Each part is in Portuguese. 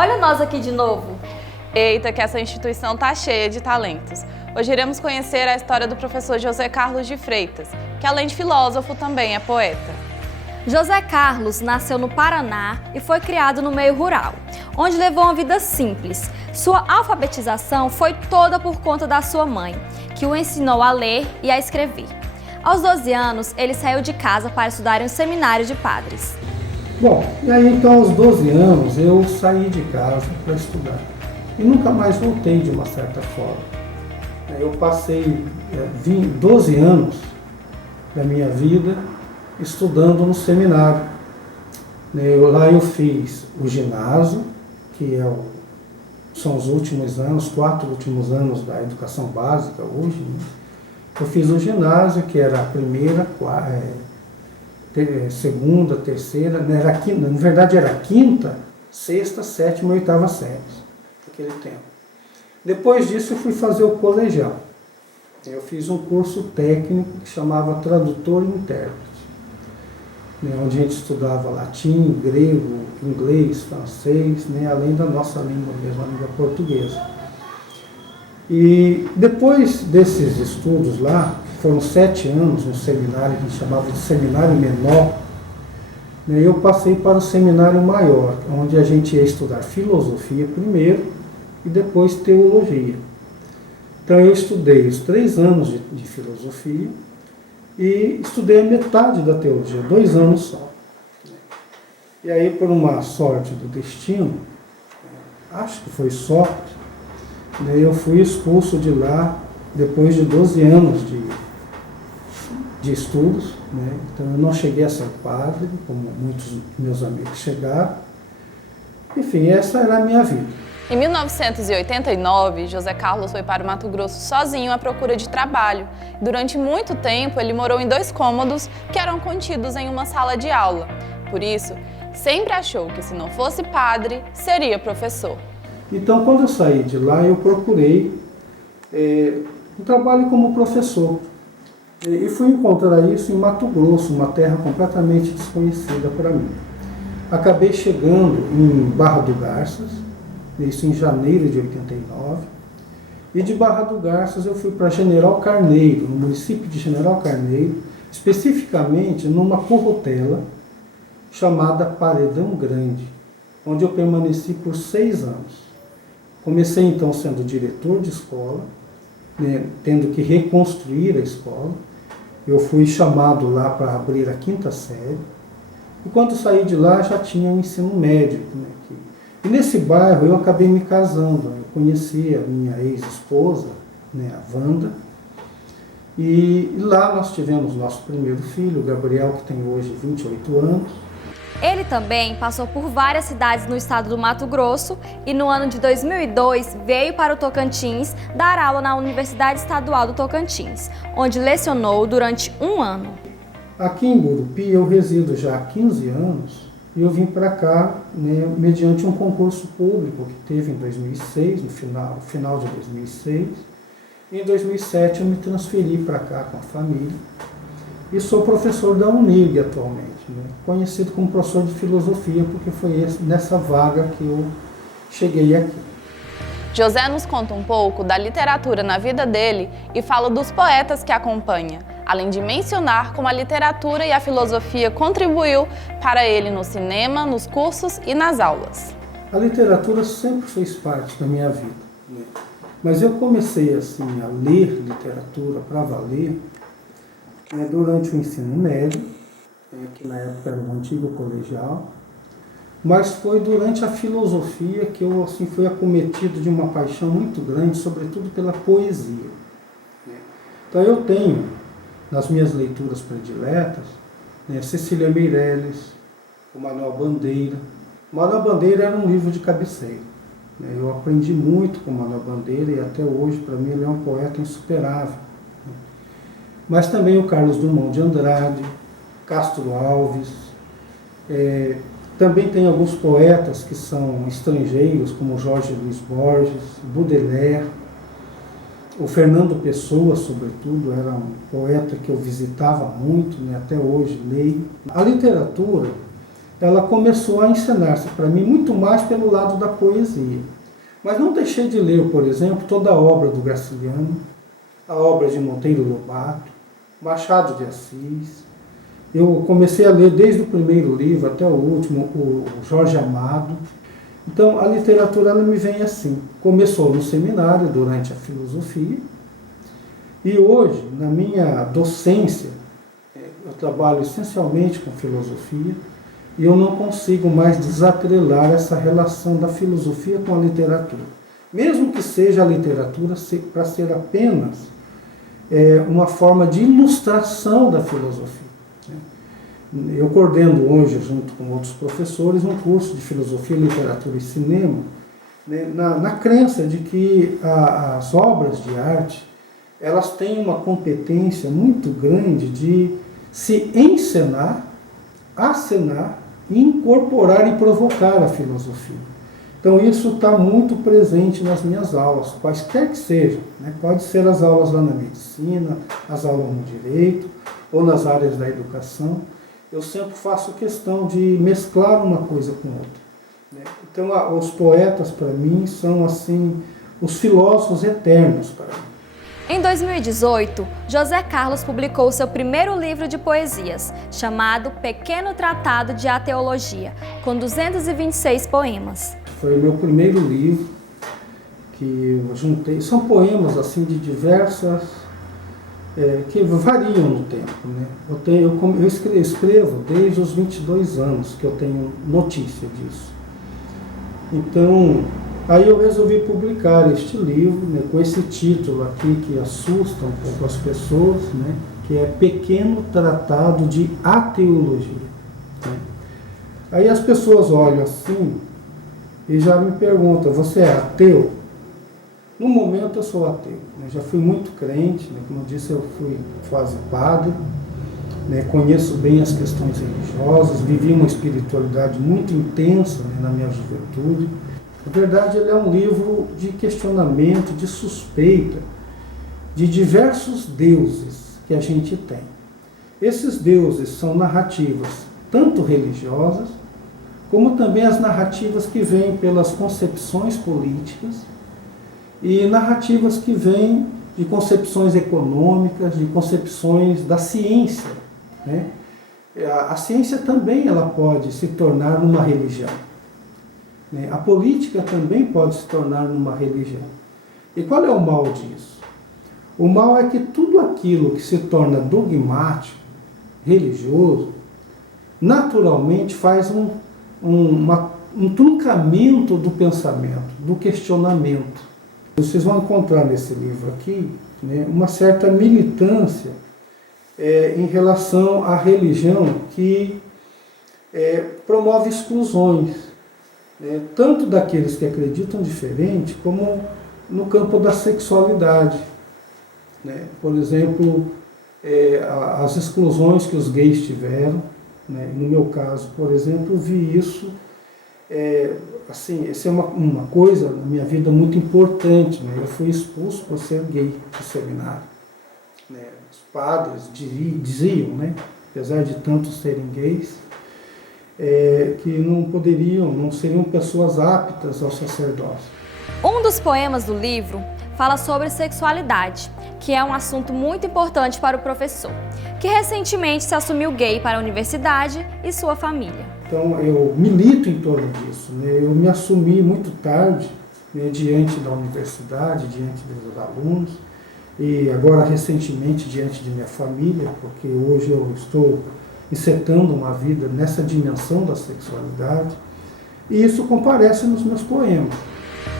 Olha nós aqui de novo. Eita, que essa instituição tá cheia de talentos. Hoje iremos conhecer a história do professor José Carlos de Freitas, que além de filósofo também é poeta. José Carlos nasceu no Paraná e foi criado no meio rural, onde levou uma vida simples. Sua alfabetização foi toda por conta da sua mãe, que o ensinou a ler e a escrever. Aos 12 anos, ele saiu de casa para estudar em um seminário de padres. Bom, e aí então aos 12 anos eu saí de casa para estudar e nunca mais voltei de uma certa forma. Eu passei 12 anos da minha vida estudando no seminário. Lá eu fiz o ginásio, que são os últimos anos, 4 últimos anos da educação básica hoje, né? Eu fiz o ginásio, que era a primeira, segunda, terceira, né? Na verdade era quinta, sexta, sétima e oitava séries, naquele tempo. Depois disso eu fui fazer o colegial. Eu fiz um curso técnico que chamava Tradutor e Intérprete, né? Onde a gente estudava latim, grego, inglês, francês, né? Além da nossa língua mesmo, a língua portuguesa. E depois desses estudos lá, foram 7 anos no seminário, que a gente chamava de seminário menor, né? Eu passei para o seminário maior, onde a gente ia estudar filosofia primeiro e depois teologia. Então eu estudei os 3 anos de filosofia e estudei a metade da teologia, 2 anos só. E aí, por uma sorte do destino, acho que foi sorte, eu fui expulso de lá depois de 12 anos de estudos, né? Então eu não cheguei a ser padre, como muitos meus amigos chegaram. Enfim, essa era a minha vida. Em 1989, José Carlos foi para o Mato Grosso sozinho à procura de trabalho. Durante muito tempo, ele morou em 2 cômodos que eram contidos em uma sala de aula. Por isso, sempre achou que se não fosse padre, seria professor. Então, quando eu saí de lá, eu procurei um trabalho como professor. E fui encontrar isso em Mato Grosso, uma terra completamente desconhecida para mim. Acabei chegando em Barra do Garças, isso em janeiro de 89, e de Barra do Garças eu fui para General Carneiro, no município de General Carneiro, especificamente numa corrotela chamada Paredão Grande, onde eu permaneci por 6 anos. Comecei então sendo diretor de escola, né, tendo que reconstruir a escola. Eu fui chamado lá para abrir a 5ª série. E quando saí de lá já tinha o ensino médio, né, aqui. E nesse bairro eu acabei me casando. Eu conheci a minha ex-esposa, né, a Wanda. E lá nós tivemos nosso primeiro filho, o Gabriel, que tem hoje 28 anos. Ele também passou por várias cidades no estado do Mato Grosso e no ano de 2002 veio para o Tocantins dar aula na Universidade Estadual do Tocantins, onde lecionou durante 1 ano. Aqui em Gurupi eu resido já há 15 anos e eu vim para cá, né, mediante um concurso público que teve em 2006, no final de 2006. Em 2007 eu me transferi para cá com a família e sou professor da Unig atualmente, né? Conhecido como professor de filosofia, porque foi nessa vaga que eu cheguei aqui. José nos conta um pouco da literatura na vida dele e fala dos poetas que acompanha, além de mencionar como a literatura e a filosofia contribuiu para ele no cinema, nos cursos e nas aulas. A literatura sempre fez parte da minha vida, né? Mas eu comecei assim a ler literatura para valer durante o ensino médio, que na época era o antigo colegial, mas foi durante a filosofia que eu assim, fui acometido de uma paixão muito grande, sobretudo pela poesia. Então eu tenho, nas minhas leituras prediletas, Cecília Meirelles, o Manuel Bandeira. O Manuel Bandeira era um livro de cabeceira. Eu aprendi muito com o Manuel Bandeira e até hoje, para mim, ele é um poeta insuperável. Mas também o Carlos Drummond de Andrade, Castro Alves. Também tem alguns poetas que são estrangeiros, como Jorge Luiz Borges, Baudelaire. O Fernando Pessoa, sobretudo, era um poeta que eu visitava muito, até hoje leio. A literatura, ela começou a encenar-se para mim muito mais pelo lado da poesia. Mas não deixei de ler, por exemplo, toda a obra do Graciliano, a obra de Monteiro Lobato, Machado de Assis. Eu comecei a ler desde o primeiro livro até o último, o Jorge Amado. Então, a literatura ela me vem assim. Começou no seminário, durante a filosofia, e hoje, na minha docência, eu trabalho essencialmente com filosofia, e eu não consigo mais desatrelar essa relação da filosofia com a literatura. Mesmo que seja a literatura para ser apenas uma forma de ilustração da filosofia. Eu coordeno hoje, junto com outros professores, um curso de filosofia, literatura e cinema, né, na crença de que as obras de arte elas têm uma competência muito grande de se encenar, acenar, incorporar e provocar a filosofia. Então isso está muito presente nas minhas aulas, quaisquer que sejam. Né? Pode ser as aulas lá na medicina, as aulas no direito, ou nas áreas da educação. Eu sempre faço questão de mesclar uma coisa com outra. Né? Então os poetas para mim são assim os filósofos eternos para mim. Em 2018, José Carlos publicou seu primeiro livro de poesias, chamado Pequeno Tratado de Ateologia, com 226 poemas. Foi o meu primeiro livro que eu juntei. São poemas assim de diversas, que variam no tempo. Né? Eu escrevo desde os 22 anos que eu tenho notícia disso. Então, aí eu resolvi publicar este livro, né, com esse título aqui que assusta um pouco as pessoas, né, que é Pequeno Tratado de Ateologia. Né? Aí as pessoas olham assim e já me perguntam, você é ateu? No momento eu sou ateu. Né? Já fui muito crente, né? Como eu disse, eu fui quase padre, né? Conheço bem as questões religiosas, vivi uma espiritualidade muito intensa, né, na minha juventude. Na verdade, ele é um livro de questionamento, de suspeita, de diversos deuses que a gente tem. Esses deuses são narrativas tanto religiosas, como também as narrativas que vêm pelas concepções políticas e narrativas que vêm de concepções econômicas, de concepções da ciência. Né? A ciência também ela pode se tornar uma religião. A política também pode se tornar uma religião. E qual é o mal disso? O mal é que tudo aquilo que se torna dogmático, religioso, naturalmente faz um truncamento do pensamento, do questionamento. Vocês vão encontrar nesse livro aqui, né, uma certa militância em relação à religião que promove exclusões, tanto daqueles que acreditam diferente, como no campo da sexualidade. Né? Por exemplo, as exclusões que os gays tiveram, né? No meu caso, por exemplo, eu vi isso, essa é uma coisa na minha vida muito importante. Né? Eu fui expulso por ser gay do seminário. Né? Os padres diziam, né? Apesar de tantos serem gays, que não seriam pessoas aptas ao sacerdócio. Um dos poemas do livro fala sobre sexualidade, que é um assunto muito importante para o professor, que recentemente se assumiu gay para a universidade e sua família. Então eu milito em torno disso. Né? Eu me assumi muito tarde, né, diante da universidade, diante dos alunos, e agora recentemente diante de minha família, porque hoje eu estou encetando uma vida nessa dimensão da sexualidade, e isso comparece nos meus poemas.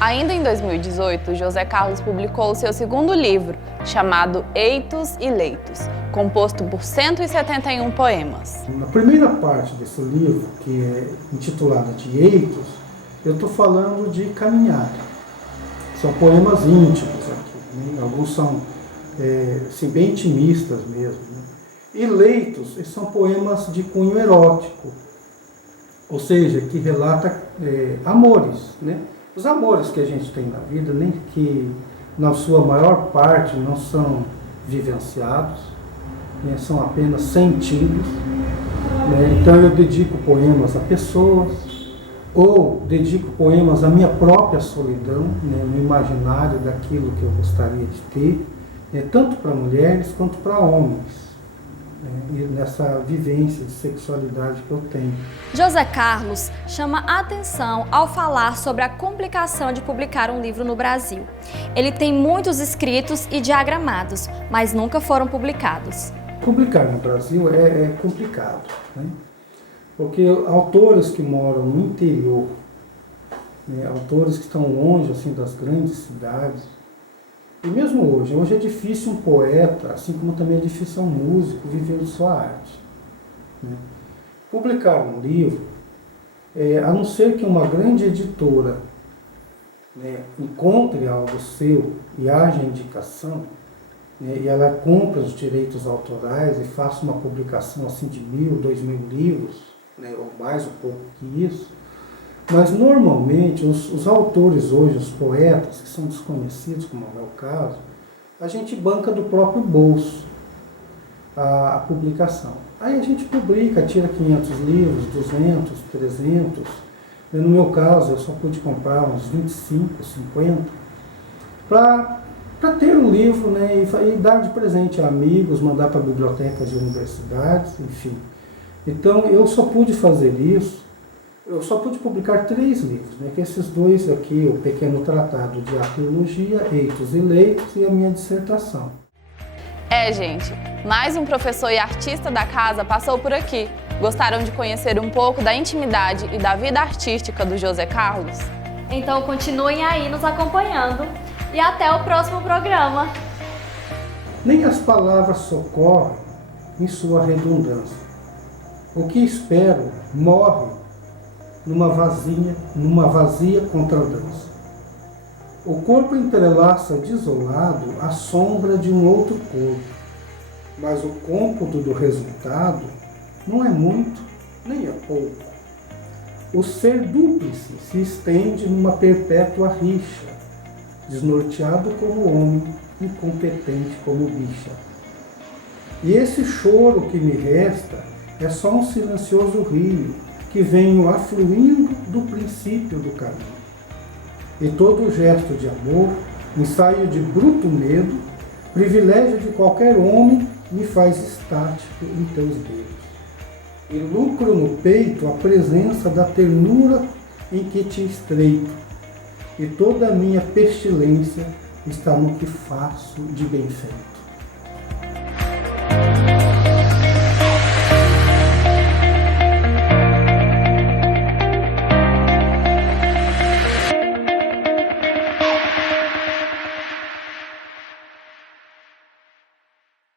Ainda em 2018, José Carlos publicou seu segundo livro, chamado Eitos e Leitos, composto por 171 poemas. Na primeira parte desse livro, que é intitulada de Eitos, eu estou falando de caminhada. São poemas íntimos aqui, né? Alguns são assim, bem intimistas mesmo. Né? E Leitos são poemas de cunho erótico, ou seja, que relata amores, né? Os amores que a gente tem na vida, nem que na sua maior parte não são vivenciados, né? São apenas sentidos, né? Então eu dedico poemas a pessoas, ou dedico poemas à minha própria solidão, né? No imaginário daquilo que eu gostaria de ter, né? Tanto para mulheres quanto para homens. E nessa vivência de sexualidade que eu tenho. José Carlos chama a atenção ao falar sobre a complicação de publicar um livro no Brasil. Ele tem muitos escritos e diagramados, mas nunca foram publicados. Publicar no Brasil é complicado, né? Porque autores que moram no interior, né? Autores que estão longe assim, das grandes cidades, e mesmo hoje é difícil um poeta, assim como também é difícil um músico viver de sua arte, né? Publicar um livro, a não ser que uma grande editora, né, encontre algo seu e haja indicação, né, e ela compra os direitos autorais e faça uma publicação assim de 1.000, 2.000 livros, né, ou mais um pouco que isso. Mas normalmente os autores hoje, os poetas, que são desconhecidos, como é o meu caso, a gente banca do próprio bolso a publicação. Aí a gente publica, tira 500 livros, 200, 300. No meu caso, eu só pude comprar uns 25, 50, para ter um livro, né, e dar de presente a amigos, mandar para bibliotecas de universidades, enfim. Então eu só pude fazer isso. Eu só pude publicar 3 livros, né? Que esses 2 aqui, o pequeno tratado de arqueologia, Eitos e Leitos, e a minha dissertação. Gente, mais um professor e artista da casa passou por aqui. Gostaram de conhecer um pouco da intimidade e da vida artística do José Carlos? Então continuem aí nos acompanhando e até o próximo programa. Nem as palavras socorrem em sua redundância. O que espero morre numa vazia contradança. O corpo entrelaça desolado a sombra de um outro corpo, mas o cômputo do resultado não é muito, nem é pouco. O ser dúplice se estende numa perpétua rixa, desnorteado como homem, incompetente como bicha. E esse choro que me resta é só um silencioso rio, que venho afluindo do princípio do caminho. E todo gesto de amor, ensaio de bruto medo, privilégio de qualquer homem, me faz estático em teus dedos. E lucro no peito a presença da ternura em que te estreito, e toda a minha pestilência está no que faço de bem feito.